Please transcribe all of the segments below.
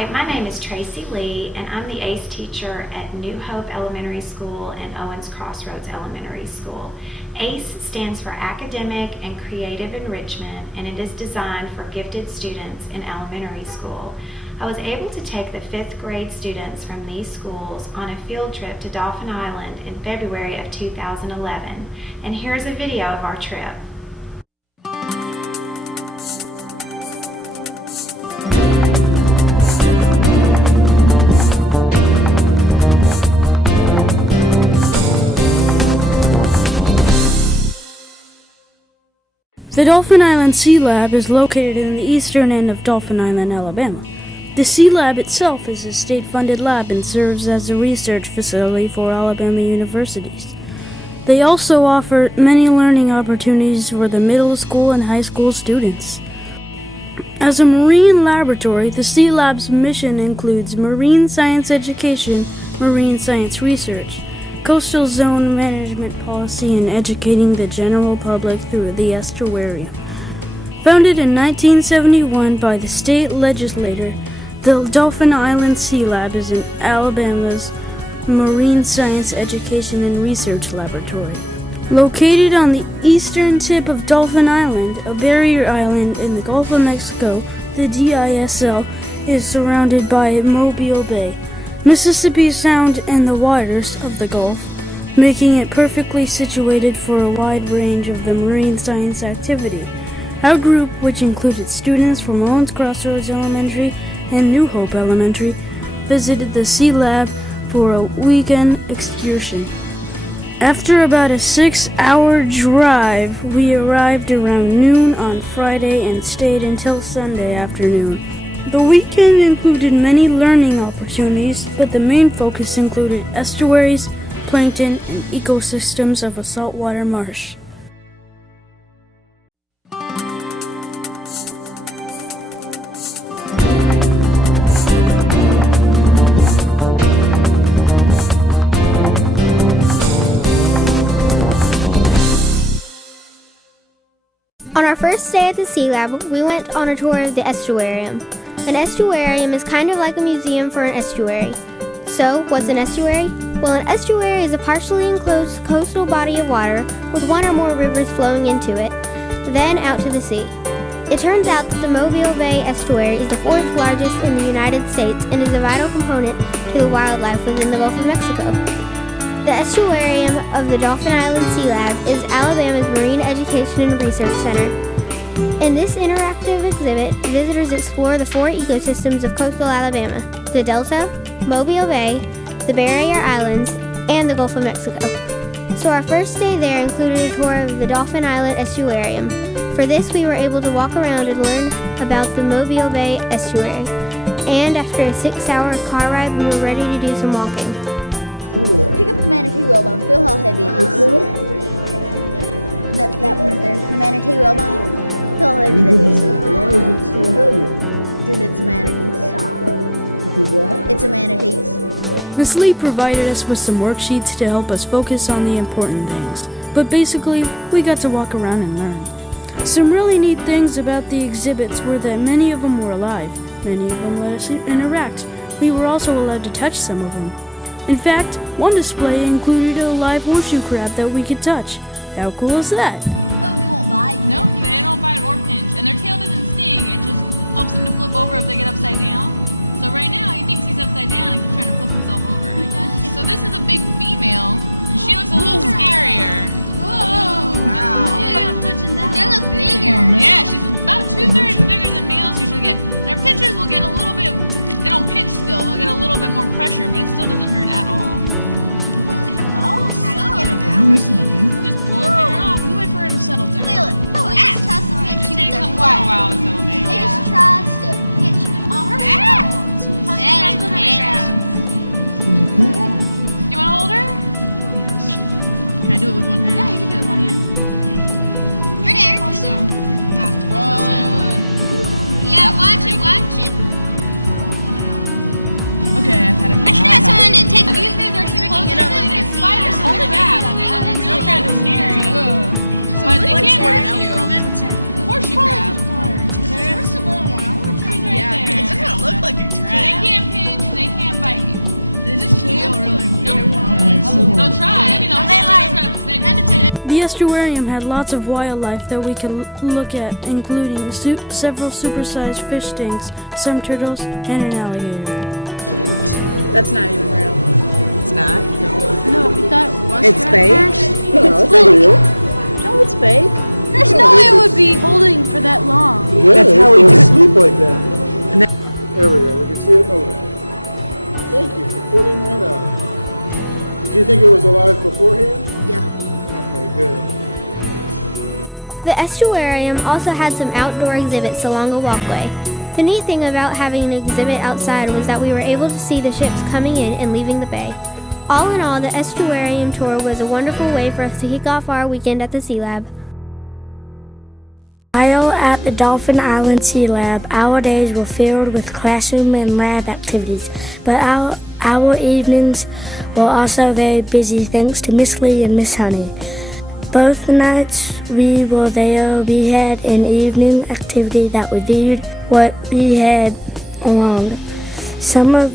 Hi, my name is Tracy Lee, and I'm the ACE teacher at New Hope Elementary School and Owens Crossroads Elementary School. ACE stands for Academic and Creative Enrichment, and it is designed for gifted students in elementary school. I was able to take the 5th grade students from these schools on a field trip to Dauphin Island in February of 2011, and here's a video of our trip. The Dauphin Island Sea Lab is located in the eastern end of Dauphin Island, Alabama. The Sea Lab itself is a state-funded lab and serves as a research facility for Alabama universities. They also offer many learning opportunities for the middle school and high school students. As a marine laboratory, the Sea Lab's mission includes marine science education, marine science research, coastal zone management policy, and educating the general public through the estuarium. Founded in 1971 by the state legislature, the Dauphin Island Sea Lab is in Alabama's marine science education and research laboratory. Located on the eastern tip of Dauphin Island, a barrier island in the Gulf of Mexico, the DISL is surrounded by Mobile Bay, Mississippi Sound, and the waters of the Gulf, making it perfectly situated for a wide range of the marine science activity. Our group, which included students from Owens Crossroads Elementary and New Hope Elementary, visited the Sea Lab for a weekend excursion. After about a 6-hour drive, we arrived around noon on Friday and stayed until Sunday afternoon. The weekend included many learning opportunities, but the main focus included estuaries, plankton, and ecosystems of a saltwater marsh. On our first day at the Sea Lab, we went on a tour of the estuarium. An estuarium is kind of like a museum for an estuary. So, what's an estuary? Well, an estuary is a partially enclosed coastal body of water with one or more rivers flowing into it, then out to the sea. It turns out that the Mobile Bay estuary is the 4th largest in the United States and is a vital component to the wildlife within the Gulf of Mexico. The estuarium of the Dauphin Island Sea Lab is Alabama's Marine Education and Research Center. In this interactive exhibit, visitors explore the 4 ecosystems of coastal Alabama: the Delta, Mobile Bay, the Barrier Islands, and the Gulf of Mexico. So our first day there included a tour of the Dauphin Island Estuarium. For this, we were able to walk around and learn about the Mobile Bay Estuary. And after a 6-hour car ride, we were ready to do some walking. Pick up the manatee whalebone. Feel how heavy it is. That one right there. The manatee whalebone. Feel how heavy that is. Why is it so heavy? Because it's manatees. Because what? It's a manatees. Ms. Lee provided us with some worksheets to help us focus on the important things. But basically, we got to walk around and learn. Some really neat things about the exhibits were that many of them were alive. Many of them let us interact. We were also allowed to touch some of them. In fact, one display included a live horseshoe crab that we could touch. How cool is that? Oh, he won't bite? No, they don't bite or pinch. And their tail doesn't sting. It just helps them to flip over if they get upside down. So right now, he thinks he's upside down and he's trying to flip himself over. So this is a big female. She looks a little scarier. Whoa! Wow. Yeah, I'm touching that. They look bigger. Yeah, she's about 2/3 bigger than males usually get. Their pinchers will get a little bit, they don't pinch still, they'll get a little bit more pressure, but it still doesn't hurt at all. Are you missing a finger? Just pull your finger off. We wait for her to settle down. Feel it. Oh, it just tries to pinch It you takes with them their quite a claw. while to settle down. It just tries to pinch you. Oh, her Yeah, Is it that? You want to hold her? Yes. Can I do it with one hand? Yeah, you can do it with one hand. Right there. Awesome. Yeah, watch it. Okay, I've had enough. I should have someone to take These guys are actually closer to the spiders in the crabs. They look really kind of scary. But they can't hurt you. The horseshoe crab. Where's the little one? I want to try. Yeah, it doesn't look like a crab. Don't try. I mean, they had to take it. The estuarium had lots of wildlife that we could look at, including several supersized fish tanks, some turtles, and an alligator. That's not even real. It's not. No, we thought it was. It's fake? No, it's real. No, it's fake. There's no way it would be holding for that long. Yeah, That's how we it's do gonna it. sleep like that. There we go. We can see it moving. Thank you for pointing that out. Did you think it was alive beforehand? Yeah. Okay, good. The estuarium also had some outdoor exhibits along a walkway. The neat thing about having an exhibit outside was that we were able to see the ships coming in and leaving the bay. All in all, the estuarium tour was a wonderful way for us to kick off our weekend at the Sea Lab. While at the Dauphin Island Sea Lab, our days were filled with classroom and lab activities, but our evenings were also very busy thanks to Miss Lee and Miss Honey. Both nights we were there, we had an evening activity that reviewed what we had learned. Some of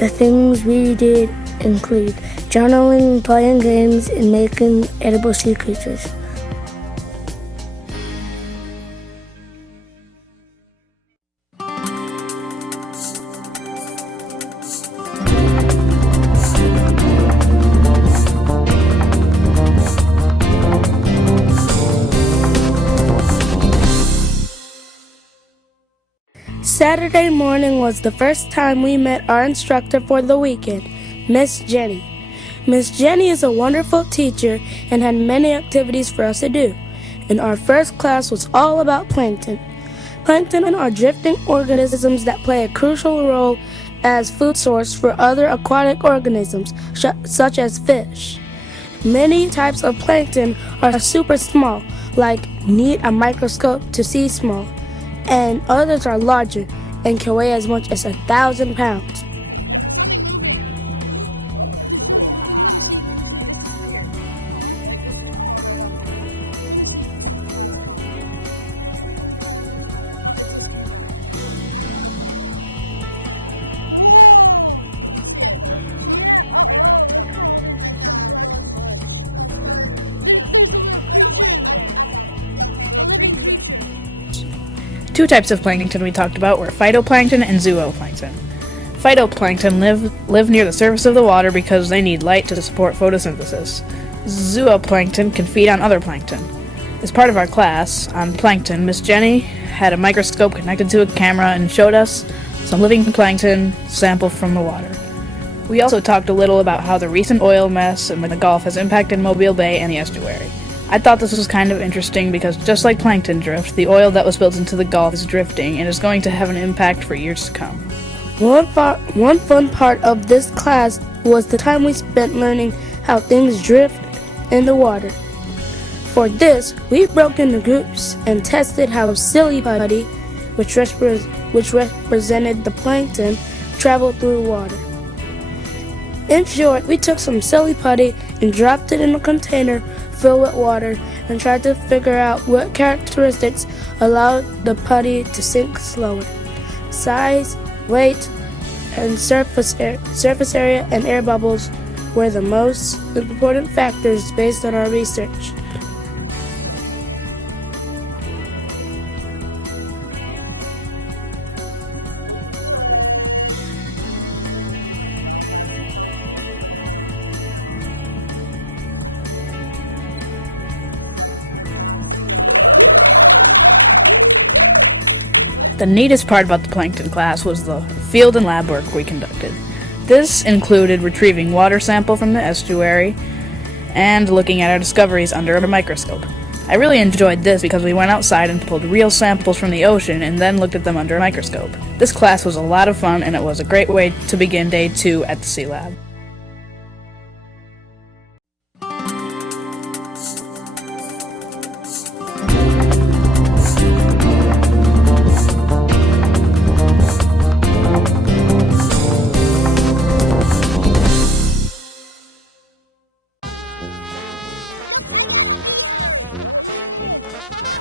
the things we did include journaling, playing games, and making edible sea creatures. Saturday morning was the first time we met our instructor for the weekend, Miss Jenny. Miss Jenny is a wonderful teacher and had many activities for us to do. And our first class was all about plankton. Plankton are drifting organisms that play a crucial role as food source for other aquatic organisms, such as fish. Many types of plankton are super small, like need a microscope to see small, and others are larger and can weigh as much as 1,000 pounds. Something moving. There's something moving. Let me see. It just disappeared. Like, just crawled right up again. Let me see. Now it's gone. Let me try to look. Oh, it just came back. Whoa! You can see it. Yeah. It crawled into some black sludge. There's a little creature in there. A living creature. Two types of plankton we talked about were phytoplankton and zooplankton. Phytoplankton live near the surface of the water because they need light to support photosynthesis. Zooplankton can feed on other plankton. As part of our class on plankton, Miss Jenny had a microscope connected to a camera and showed us some living plankton sampled from the water. We also talked a little about how the recent oil mess in the Gulf has impacted Mobile Bay and the estuary. I thought this was kind of interesting because just like plankton drift, the oil that was spilled into the Gulf is drifting and is going to have an impact for years to come. One fun part of this class was the time we spent learning how things drift in the water. For this, we broke into groups and tested how silly putty, which represented the plankton, traveled through water. In short, we took some silly putty and dropped it in a container filled with water and tried to figure out what characteristics allowed the putty to sink slower. Size, weight, and surface area and air bubbles were the most important factors based on our research. Good. Y'all have some competition going on here now. 7.50. The neatest part about the plankton class was the field and lab work we conducted. This included retrieving water sample from the estuary and looking at our discoveries under a microscope. I really enjoyed this because we went outside and pulled real samples from the ocean and then looked at them under a microscope. This class was a lot of fun and it was a great way to begin day 2 at the Sea Lab.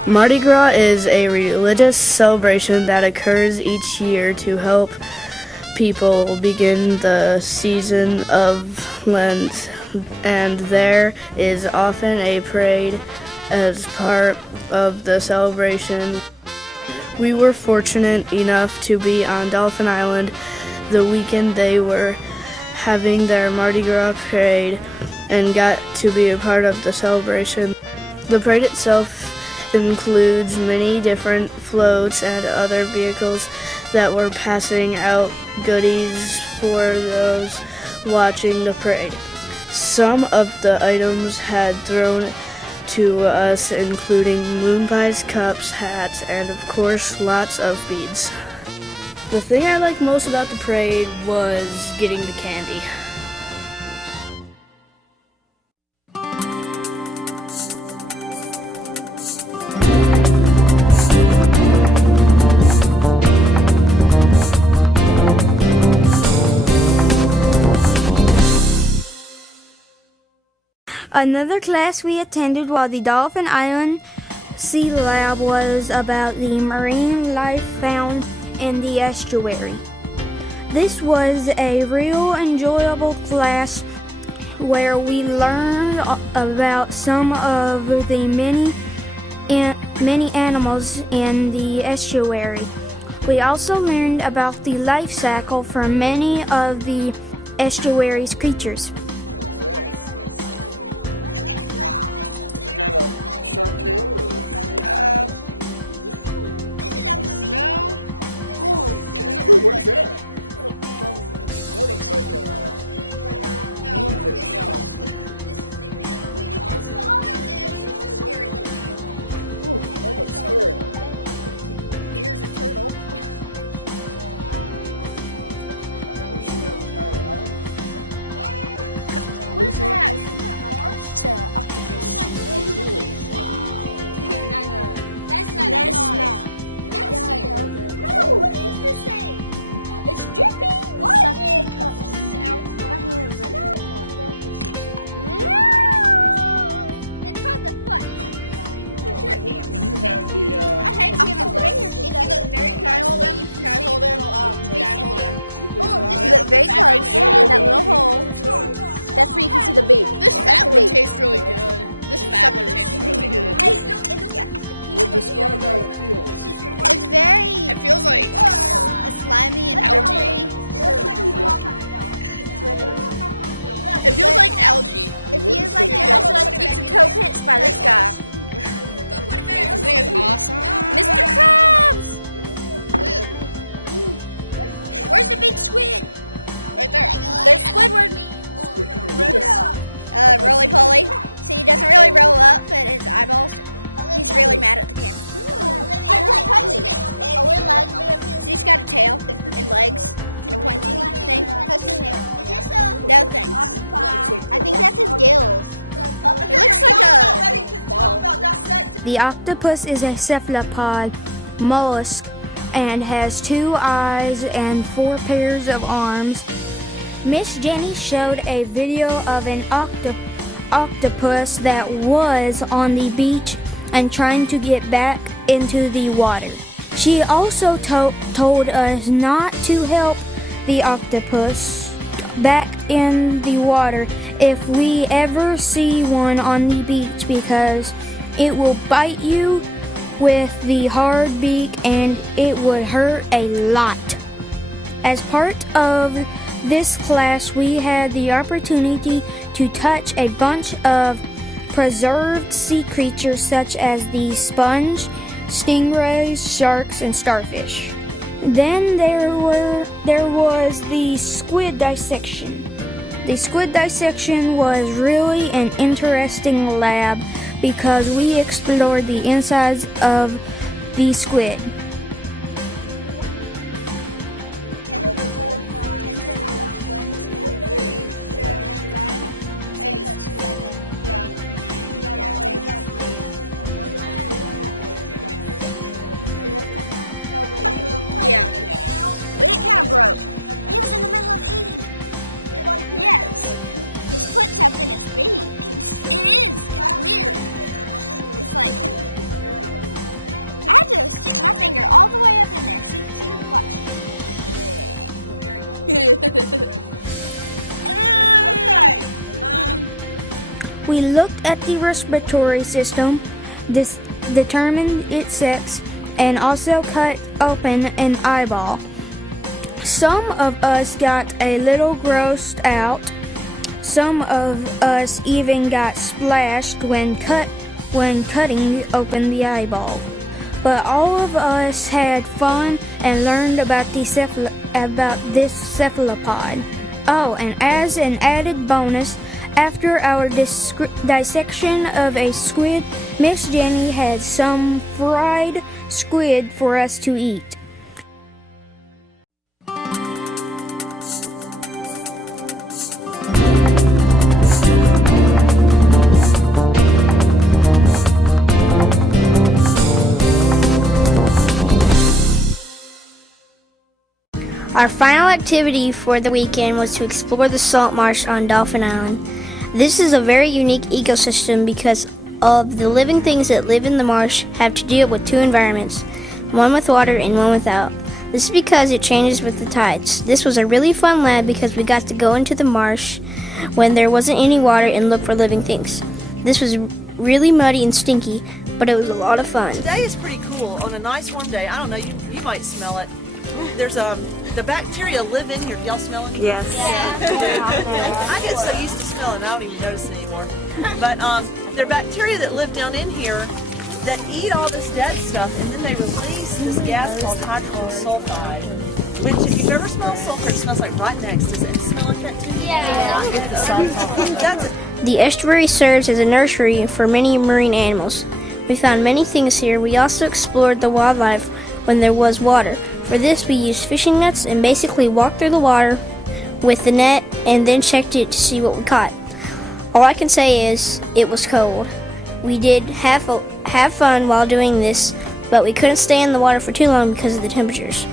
Mardi Gras is a religious celebration that occurs each year to help people begin the season of Lent and there is often a parade as part of the celebration. We were fortunate enough to be on Dauphin Island the weekend they were having their Mardi Gras parade and got to be a part of the celebration. The parade itself includes many different floats and other vehicles that were passing out goodies for those watching the parade. Some of the items had thrown to us, including moon pies, cups, hats, and of course lots of beads. The thing I liked most about the parade was getting the candy. Another class we attended while the Dauphin Island Sea Lab was about the marine life found in the estuary. This was a real enjoyable class where we learned about some of the many animals in the estuary. We also learned about the life cycle for many of the estuary's creatures. Is got a sharp tail or No. Ooh, what is that? That looks like a mean fish. Ooh, that looks scary. Here's a turtle. Are you sure that was not alive? What is that? It's an octopus. Wow. That's That is his mouth. Yeah, I held it. Oh, What is this thing? It's dripping. Suction cups. My hands. It's called the foot. and you have the. I'd hate to give him fingers. He looks very close. Can I hold him? Can I hold him? Can I hold him? You look very close in that little hole. That's where you can see the beak. This fat one tastes really good. This fat one tastes really good. It looks like it's the Well, describe how it feels. It's very It feels like slimy and algae. it feels like algae. It feels like you're also like to get your toe pinched by this guy. This thing is awesome. Mr. Krabs! Where's the big squid? Right there. There's Squidward. Roly-poly. See, he doesn't really roll up, but his eyeballs, he's really mad at the camera. So he's got a tail and legs and a pointy thing. That's his tail. No thanks. I think that's his gills. It looks like a ball. The octopus is a cephalopod mollusk and has 2 eyes and 4 pairs of arms. Miss Jenny showed a video of an octopus that was on the beach and trying to get back into the water. She also told us not to help the octopus back in the water if we ever see one on the beach because it will bite you with the hard beak and it would hurt a lot. As part of this class, we had the opportunity to touch a bunch of preserved sea creatures such as the sponge, stingrays, sharks, and starfish. Then there was the squid dissection. The squid dissection was really an interesting lab because we explored the insides of the squid. 10 tentacles. 1, 2, 3, 4, 5, 6, 7, 8, 9, 10. Yeah. But it kind of broke. He was in the middle of eating. Yes. His foot's up in his beak. It is. It's weird. It's like... I had to stick my finger all the way up in there. See? Watch. Okay. We looked at the respiratory system, determined its sex, and also cut open an eyeball. Some of us got a little grossed out. Some of us even got splashed when cutting open the eyeball. But all of us had fun and learned about this cephalopod. Oh, and as an added bonus, after our dissection of a squid, Miss Jenny had some fried squid for us to eat. Our final activity for the weekend was to explore the salt marsh on Dauphin Island. This is a very unique ecosystem because of the living things that live in the marsh have to deal with two environments, one with water and one without. This is because it changes with the tides. This was a really fun lab because we got to go into the marsh when there wasn't any water and look for living things. This was really muddy and stinky, but it was a lot of fun. Today is pretty cool. On a nice warm day, I don't know, you might smell it. There's the bacteria live in here. Do y'all smell it? Yes. Yeah. I get so used to smelling, I don't even notice it anymore. But there are bacteria that live down in here that eat all this dead stuff, and then they release this gas called hydrogen sulfide. Which, if you've ever smelled sulfur, it smells like rotten eggs. Does it smell like that too? Yeah. I get the sulfur. The estuary serves as a nursery for many marine animals. We found many things here. We also explored the wildlife when there was water. For this, we used fishing nets and basically walked through the water with the net and then checked it to see what we caught. All I can say is, it was cold. We did have fun while doing this, but we couldn't stay in the water for too long because of the temperatures.